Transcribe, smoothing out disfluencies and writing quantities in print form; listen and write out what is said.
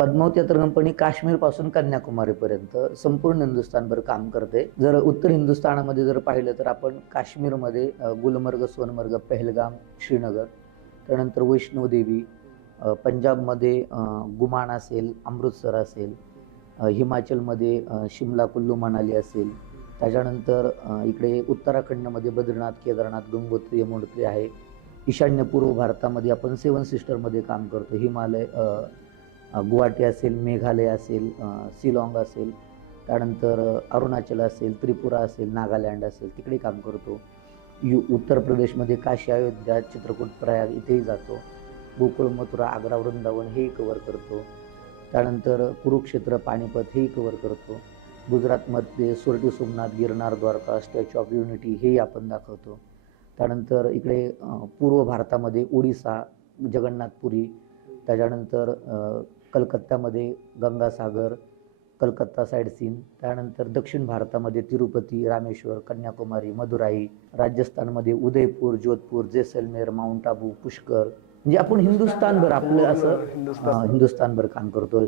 पद्मावती अंतर कंपनी काश्मीर पासून कन्याकुमारी पर्यंत संपूर्ण हिंदुस्थानभर काम करते. जर उत्तर हिंदुस्थानामध्ये जर पाहिलं तर आपण काश्मीरमध्ये गुलमर्ग, सोनमर्ग, पहलगाम, श्रीनगर, त्यानंतर वैष्णोदेवी, पंजाबमध्ये गुमान असेल, अमृतसर असेल, हिमाचलमध्ये शिमला, कुल्लू मनाली असेल, त्याच्यानंतर इकडे उत्तराखंडमध्ये बद्रीनाथ, केदारनाथ, गंगोत्री, यमुनोत्री आहे. ईशान्य पूर्व भारतामध्ये आपण सेवन सिस्टरमध्ये काम करतो. हिमालय, गुवाहाटी असेल, मेघालय असेल, शिलाँग असेल, त्यानंतर अरुणाचल असेल, त्रिपुरा असेल, नागालँड असेल, तिकडे काम करतो. उत्तर प्रदेशमध्ये काशी, अयोध्या, चित्रकूट, प्रयाग इथेही जातो. गोकुळ, मथुरा, आग्रा, वृंदावन हेही कव्हर करतो. त्यानंतर कुरुक्षेत्र, पानिपत हेही कव्हर करतो. गुजरातमध्ये Surti, Somnath, Girnar, Dwarka, statue of unity हेही आपण दाखवतो. त्यानंतर इकडे पूर्व भारतामध्ये ओडिसा, जगन्नाथपुरी, त्याच्यानंतर कलकत्त्यामध्ये गंगासागर, कलकत्ता साईड सीन, त्यानंतर दक्षिण भारतामध्ये तिरुपती, रामेश्वर, कन्याकुमारी, मदुराई, राजस्थानमध्ये उदयपूर, जोधपूर, जैसलमेर, माउंट आबू, पुष्कर, म्हणजे आपण हिंदुस्थानभर आपलं असं हिंदुस्थानभर काम करतो.